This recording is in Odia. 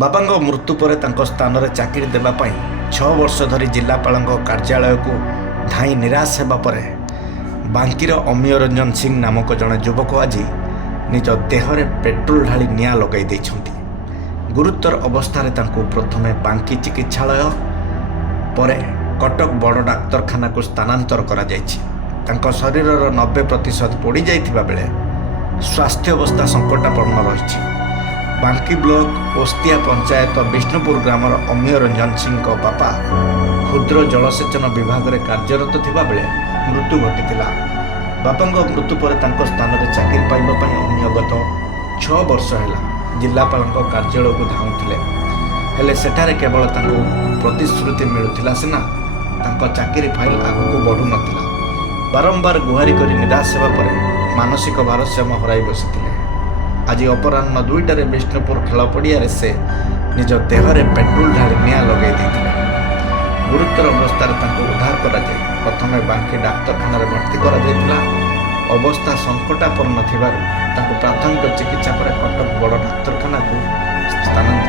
ବାପାଙ୍କ ମୃତ୍ୟୁ ପରେ ତାଙ୍କ ସ୍ଥାନରେ ଚାକିରି ଦେବା ପାଇଁ 6 ବର୍ଷ ଧରି ଜିଲ୍ଲାପାଳଙ୍କ କାର୍ଯ୍ୟାଳୟକୁ ଧାଇଁ ନିରାଶ ହେବା ପରେ ବାଙ୍କିର ଅମିୟ ରଞ୍ଜନ ସିଂ ନାମକ ଜଣେ ଯୁବକ ଆଜି ନିଜ ଦେହରେ ପେଟ୍ରୋଲ ଢାଳି ନିଆଁ ଲଗାଇ ଦେଇଛନ୍ତି। ଗୁରୁତର ଅବସ୍ଥାରେ ତାଙ୍କୁ ପ୍ରଥମେ ବାଙ୍କି ଚିକିତ୍ସାଳୟ ପରେ କଟକ ବଡ଼ ଡାକ୍ତରଖାନାକୁ ସ୍ଥାନାନ୍ତର କରାଯାଇଛି। ତାଙ୍କ ଶରୀରର 90% ପୋଡ଼ିଯାଇଥିବା ବେଳେ ସ୍ୱାସ୍ଥ୍ୟ ଅବସ୍ଥା ସଙ୍କଟାପନ୍ନ ରହିଛି। ବାଙ୍କି ବ୍ଲକ ଓସ୍ତିଆ ପଞ୍ଚାୟତ ବିଷ୍ଣୁପୁର ଗ୍ରାମର ଅମିୟ ରଞ୍ଜନ ସିଂଙ୍କ ବାପା କ୍ଷୁଦ୍ର ଜଳସେଚନ ବିଭାଗରେ କାର୍ଯ୍ୟରତ ଥିବାବେଳେ ମୃତ୍ୟୁ ଘଟିଥିଲା। ବାପାଙ୍କ ମୃତ୍ୟୁ ପରେ ତାଙ୍କ ସ୍ଥାନରେ ଚାକିରି ପାଇବା ପାଇଁ ଅମିୟ ଗତ 6 ବର୍ଷ ହେଲା ଜିଲ୍ଲାପାଳଙ୍କ କାର୍ଯ୍ୟାଳୟକୁ ଧାଉଁଥିଲେ। ହେଲେ ସେଠାରେ କେବଳ ତାଙ୍କୁ ପ୍ରତିଶ୍ରୁତି ମିଳୁଥିଲା ସିନା ତାଙ୍କ ଚାକିରି ଫାଇଲ ଆଗକୁ ବଢ଼ୁନଥିଲା। ବାରମ୍ବାର ଗୁହାରି କରି ନିରାଶ ହେବା ପରେ ମାନସିକ ଭାରସାମ୍ୟ ହରାଇ ବସିଥିଲେ। ଆଜି ଅପରାହ୍ନ 2ଟାରେ ବିଷ୍ଣୁପୁର ଖେଳ ପଡ଼ିଆରେ ସେ ନିଜ ଦେହରେ ପେଟ୍ରୋଲ ଢାଳି ନିଆଁ ଲଗାଇ ଦେଇଥିଲେ। ଗୁରୁତର ଅବସ୍ଥାରେ ତାଙ୍କୁ ଉଦ୍ଧାର କରାଯାଇ ପ୍ରଥମେ ବାଙ୍କି ଡାକ୍ତରଖାନାରେ ଭର୍ତ୍ତି କରାଯାଇଥିଲା। ଅବସ୍ଥା ସଙ୍କଟାପନ୍ନ ଥିବାରୁ ତାଙ୍କୁ ପ୍ରାଥମିକ ଚିକିତ୍ସା ପରେ କଟକ ବଡ଼ ଡାକ୍ତରଖାନାକୁ ସ୍ଥାନାନ୍ତର